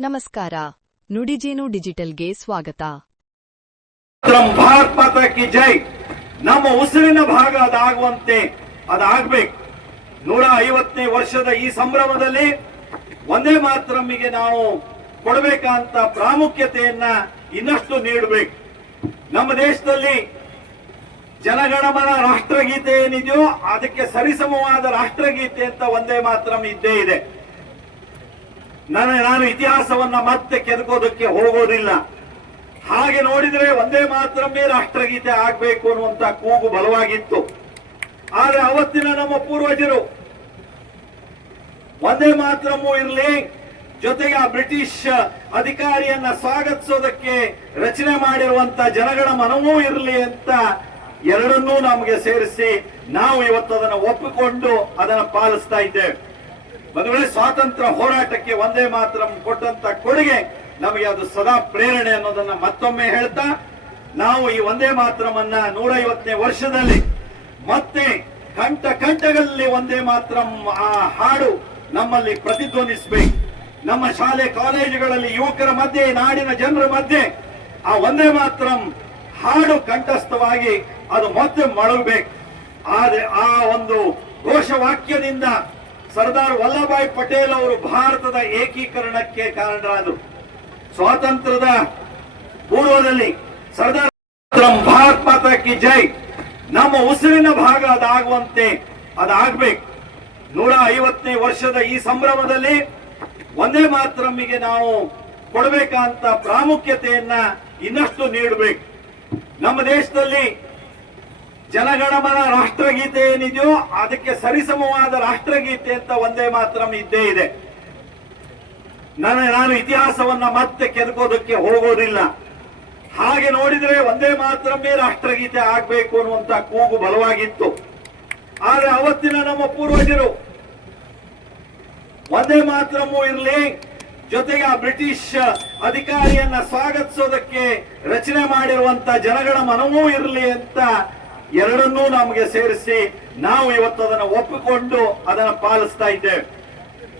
ನಮಸ್ಕಾರ. ನುಡಿಜೇನು ಡಿಜಿಟಲ್ಗೆ ಸ್ವಾಗತ. ಭಾರತ್ ಮಾತಾ ಕಿ ಜೈ. ನಮ್ಮ ಉಸಿರಿನ ಭಾಗ ಅದಾಗುವಂತೆ ಅದಾಗಬೇಕು. ನೂರ ಐವತ್ತನೇ ವರ್ಷದ ಈ ಸಂಭ್ರಮದಲ್ಲಿ ಒಂದೇ ಮಾತರಮ್ಮಿಗೆ ನಾವು ಕೊಡಬೇಕಂತ ಪ್ರಾಮುಖ್ಯತೆಯನ್ನ ಇನ್ನಷ್ಟು ನೀಡಬೇಕು. ನಮ್ಮ ದೇಶದಲ್ಲಿ ಜನಗಣಮನ ರಾಷ್ಟ್ರಗೀತೆ ಏನಿದೆಯೋ ಅದಕ್ಕೆ ಸರಿಸಮವಾದ ರಾಷ್ಟ್ರಗೀತೆ ಅಂತ ಒಂದೇ ಮಾತರಂ ಇದ್ದೇ ಇದೆ. ನಾನು ನಾನು ಇತಿಹಾಸವನ್ನ ಮತ್ತೆ ಕೆದಕೋದಕ್ಕೆ ಹೋಗೋದಿಲ್ಲ. ಹಾಗೆ ನೋಡಿದ್ರೆ ಒಂದೇ ಮಾತ್ರಮೇ ರಾಷ್ಟ್ರಗೀತೆ ಆಗ್ಬೇಕು ಅನ್ನುವಂತ ಕೂಗು ಬಲವಾಗಿತ್ತು. ಆದ್ರೆ ಅವತ್ತಿನ ನಮ್ಮ ಪೂರ್ವಜರು ಒಂದೇ ಮಾತ್ರಮೂ ಇರಲಿ, ಜೊತೆಗೆ ಆ ಬ್ರಿಟಿಷ್ ಅಧಿಕಾರಿಯನ್ನ ಸ್ವಾಗತಿಸೋದಕ್ಕೆ ರಚನೆ ಮಾಡಿರುವಂತ ಜನಗಳ ಮನವೂ ಇರಲಿ ಅಂತ ಎರಡನ್ನೂ ನಮಗೆ ಸೇರಿಸಿ ನಾವು ಇವತ್ತು ಅದನ್ನು ಒಪ್ಪಿಕೊಂಡು ಅದನ್ನು ಪಾಲಿಸ್ತಾ ಇದ್ದೇವೆ. ಒಂದು ವೇಳೆ ಸ್ವಾತಂತ್ರ್ಯ ಹೋರಾಟಕ್ಕೆ ಒಂದೇ ಮಾತ್ರ ಕೊಟ್ಟಂತ ಕೊಡುಗೆ ನಮಗೆ ಅದು ಸದಾ ಪ್ರೇರಣೆ ಅನ್ನೋದನ್ನ ಮತ್ತೊಮ್ಮೆ ಹೇಳ್ತಾ, ನಾವು ಈ ಒಂದೇ ಮಾತ್ರಮನ್ನ ನೂರೈವತ್ತನೇ ವರ್ಷದಲ್ಲಿ ಮತ್ತೆ ಕಂಠ ಕಂಠಗಳಲ್ಲಿ ಒಂದೇ ಮಾತ್ರ ಆ ಹಾಡು ನಮ್ಮಲ್ಲಿ ಪ್ರತಿಧ್ವನಿಸಬೇಕು. ನಮ್ಮ ಶಾಲೆ ಕಾಲೇಜುಗಳಲ್ಲಿ ಯುವಕರ ಮಧ್ಯೆ, ನಾಡಿನ ಜನರ ಮಧ್ಯೆ ಆ ಒಂದೇ ಮಾತ್ರ ಹಾಡು ಕಂಠಸ್ಥವಾಗಿ ಅದು ಮತ್ತೆ ಮಳಗಬೇಕು ಆದ್ರೆ ಆ ಒಂದು ಘೋಷವಾಕ್ಯದಿಂದ ಸರ್ದಾರ್ ವಲ್ಲಭಾಯ್ ಪಟೇಲ್ ಅವರು ಭಾರತದ ಏಕೀಕರಣಕ್ಕೆ ಕಾರಣರಾದರು. ಸ್ವಾತಂತ್ರ್ಯದ ಪೂರ್ವದಲ್ಲಿ ಸರ್ದಾರ್ ಭಾರತ್ ಮಾತಾ ಕಿ ಜೈ ನಮ್ಮ ಉಸಿರಿನ ಭಾಗ ಅದಾಗುವಂತೆ ಅದಾಗಬೇಕು. ನೂರ ಐವತ್ತನೇ ವರ್ಷದ ಈ ಸಂಭ್ರಮದಲ್ಲಿ ಒಂದೇ ಮಾತ್ರಮ್ಮಿಗೆ ನಾವು ಕೊಡಬೇಕಂತ ಪ್ರಾಮುಖ್ಯತೆಯನ್ನ ಇನ್ನಷ್ಟು ನೀಡಬೇಕು. ನಮ್ಮ ದೇಶದಲ್ಲಿ ಜನಗಣಮನ ರಾಷ್ಟ್ರಗೀತೆ ಏನಿದೆಯೋ ಅದಕ್ಕೆ ಸರಿಸಮವಾದ ರಾಷ್ಟ್ರಗೀತೆ ಅಂತ ಒಂದೇ ಮಾತ್ರ ಇದ್ದೇ ಇದೆ. ನಾನು ನಾನು ಇತಿಹಾಸವನ್ನ ಮತ್ತೆ ಕೆದಕೋದಕ್ಕೆ ಹೋಗೋದಿಲ್ಲ. ಹಾಗೆ ನೋಡಿದ್ರೆ ಒಂದೇ ಮಾತ್ರಮೇ ರಾಷ್ಟ್ರಗೀತೆ ಆಗ್ಬೇಕು ಅನ್ನುವಂತ ಕೂಗು ಬಲವಾಗಿತ್ತು. ಆದ್ರೆ ಅವತ್ತಿನ ನಮ್ಮ ಪೂರ್ವಜರು ಒಂದೇ ಮಾತ್ರಮೂ ಇರಲಿ, ಜೊತೆಗೆ ಆ ಬ್ರಿಟಿಷ್ ಅಧಿಕಾರಿಯನ್ನ ಸ್ವಾಗತಿಸೋದಕ್ಕೆ ರಚನೆ ಮಾಡಿರುವಂತ ಜನಗಳ ಮನವೂ ಇರಲಿ ಅಂತ ಎರಡನ್ನೂ ನಮಗೆ ಸೇರಿಸಿ ನಾವು ಇವತ್ತು ಅದನ್ನು ಒಪ್ಪಿಕೊಂಡು ಅದನ್ನು ಪಾಲಿಸ್ತಾ ಇದ್ದೇವೆ.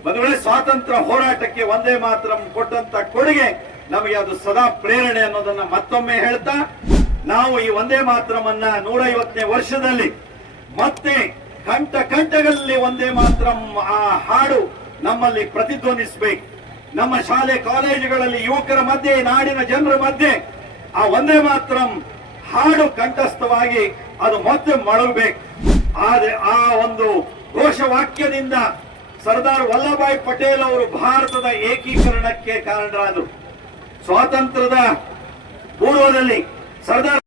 ವೇಳೆ ಸ್ವಾತಂತ್ರ್ಯ ಹೋರಾಟಕ್ಕೆ ಒಂದೇ ಮಾತ್ರ ಕೊಟ್ಟಂತ ಕೊಡುಗೆ ನಮಗೆ ಅದು ಸದಾ ಪ್ರೇರಣೆ ಅನ್ನೋದನ್ನ ಮತ್ತೊಮ್ಮೆ ಹೇಳ್ತಾ, ನಾವು ಈ ಒಂದೇ ಮಾತ್ರಮನ್ನ ನೂರೈವತ್ತನೇ ವರ್ಷದಲ್ಲಿ ಮತ್ತೆ ಕಂಠ ಕಂಠಗಳಲ್ಲಿ ಒಂದೇ ಮಾತ್ರ ಆ ಹಾಡು ನಮ್ಮಲ್ಲಿ ಪ್ರತಿಧ್ವನಿಸಬೇಕು. ನಮ್ಮ ಶಾಲೆ, ಕಾಲೇಜುಗಳಲ್ಲಿ ಯುವಕರ ಮಧ್ಯೆ, ನಾಡಿನ ಜನರ ಮಧ್ಯೆ ಆ ಒಂದೇ ಮಾತ್ರ ಹಾಡು ಕಂಠಸ್ಥವಾಗಿ ಅದು ಮತ್ತೆ ಮಾಡಬೇಕು ಆದ್ರೆ ಆ ಒಂದು ಘೋಷವಾಕ್ಯದಿಂದ ಸರ್ದಾರ್ ವಲ್ಲಭಾಯ್ ಪಟೇಲ್ ಅವರು ಭಾರತದ ಏಕೀಕರಣಕ್ಕೆ ಕಾರಣರಾದರು. ಸ್ವಾತಂತ್ರ್ಯದ ಪೂರ್ವದಲ್ಲಿ ಸರ್ದಾರ್